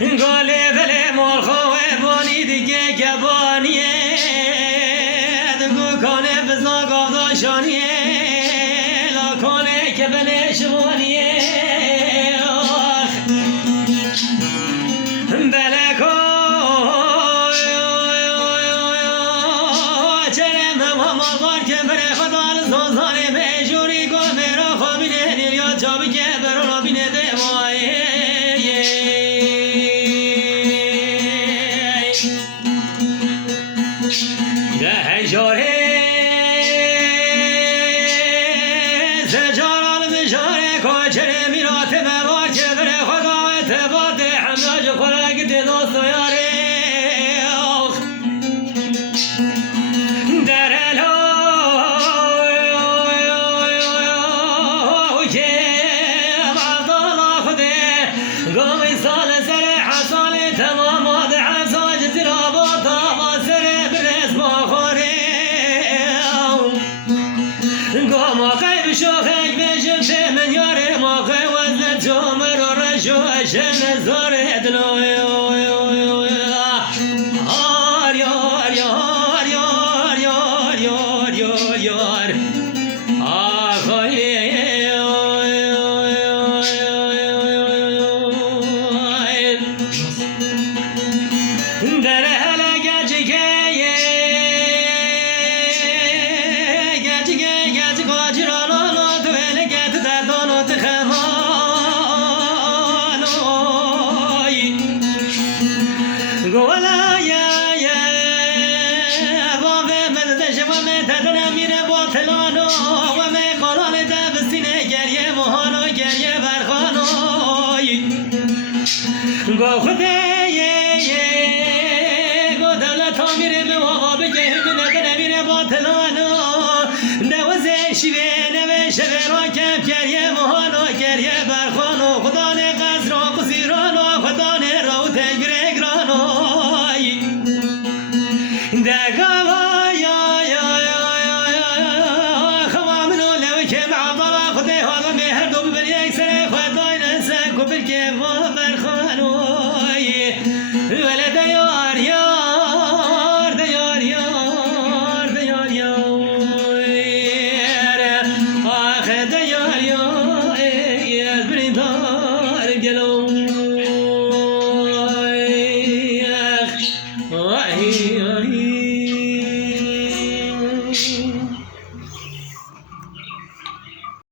گله بله مرخوه بانی دیگه گبانیه دگو کنه بزا گفداشانیه لاکنه که بله شوانیه بله کن چرم همه که بره خدا زوزانه به جوری گو برا خوابینه نیریا چابی که برا بینه دوایه ده جاره زجارال بجاره کوچره میرات ببار که بره خدا اتباد حماج خلاق دوست و یاره در الهو که عبدالله خوده قومی سال سر حسال تمامات حساج زرابات آبا سر برز باخوره قوم قیب شوخک بجب من یاره موقع وزن جمر و رجو اشن زاره دلوی گو خدا گو دولت ها میره به واقع بگه بینه نمیره باطلانو دوزه شیوه نوشه را کم کریه مهانو کریه برخانو خدا نه قصر و قصیرانو خدا نه رو تنگره گرانو دگاوا یا خوامنو لو که معضلا خدا ها مهر دو ببری اکسر خدا نسک و بلکه